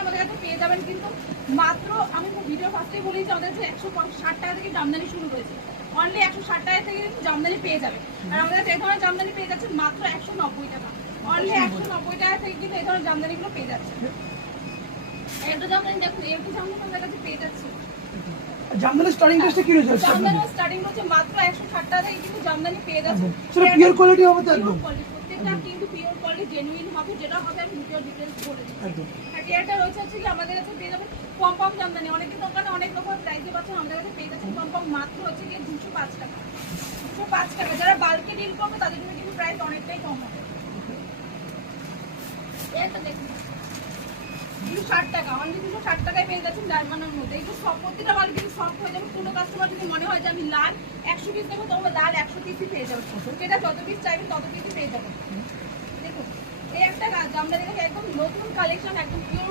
আমাদের কাছে পেয়ে যাবেন কিন্তু মাত্র আমি ভিডিও ফার্স্টেই বলি যে আমাদের কাছে 160 টাকা থেকে জামদানি শুরু হয়েছে। অনলি 160 টাকা থেকে কিন্তু জামদানি পেয়ে যাবে। আর আমাদের কাছে এই ধরনের জামদানি পেয়ে যাচ্ছে মাত্র 190 টাকা। অনলি 190 টাকা থেকে কিন্তু এই ধরনের জামদানিগুলো পেয়ে যাচ্ছে। একটা জামদানি দেখুন, একটু জামদানি আমাদের কাছে পেয়ে যাচ্ছে। জামদানি স্টার্টিং প্রাইসটা কি রয়েছে? জামদানি স্টার্টিং হচ্ছে মাত্র 160 টাকা থেকে কিন্তু জামদানি পেয়ে যাচ্ছে। সেটা পিওর কোয়ালিটি হবে তো একদম? প্রত্যেকটা কিন্তু পিওর কোয়ালিটি জেনুইন হবে, যেটা হবে আমি ভিডিও ডিটেইলস বলে দিচ্ছি। একদম। আর এটা রয়েছে হচ্ছে কি আমাদের কাছে পেয়ে যাবেন পম জামদানি। অনেকের দোকানে অনেক রকম প্রাইসে পাচ্ছেন, আমাদের কাছে পেয়ে যাচ্ছেন পম মাত্র হচ্ছে কি 205 টাকা। 205 টাকা। যারা বাল্কে ডিল করবে তাদের জন্য কিন্তু প্রাইস অনেকটাই কম হবে। এটা দেখুন 260 টাকা, অনলি 260 টাকায় পেয়ে যাচ্ছেন ডায়মন্ডের মধ্যে। এই যে সব প্রতিটা মাল কিন্তু সফট হয়ে যাবে। কোনো কাস্টমার যদি মনে হয় যে আমি লাল 100 পিস নেবো, তাহলে লাল 100 পিসই পেয়ে যাবেন। এটা যত পিস চাইবেন তত পিসই পেয়ে যাবেন। দেখুন এই একটা জামদানি একদম নতুন কালেকশন, একদম পিওর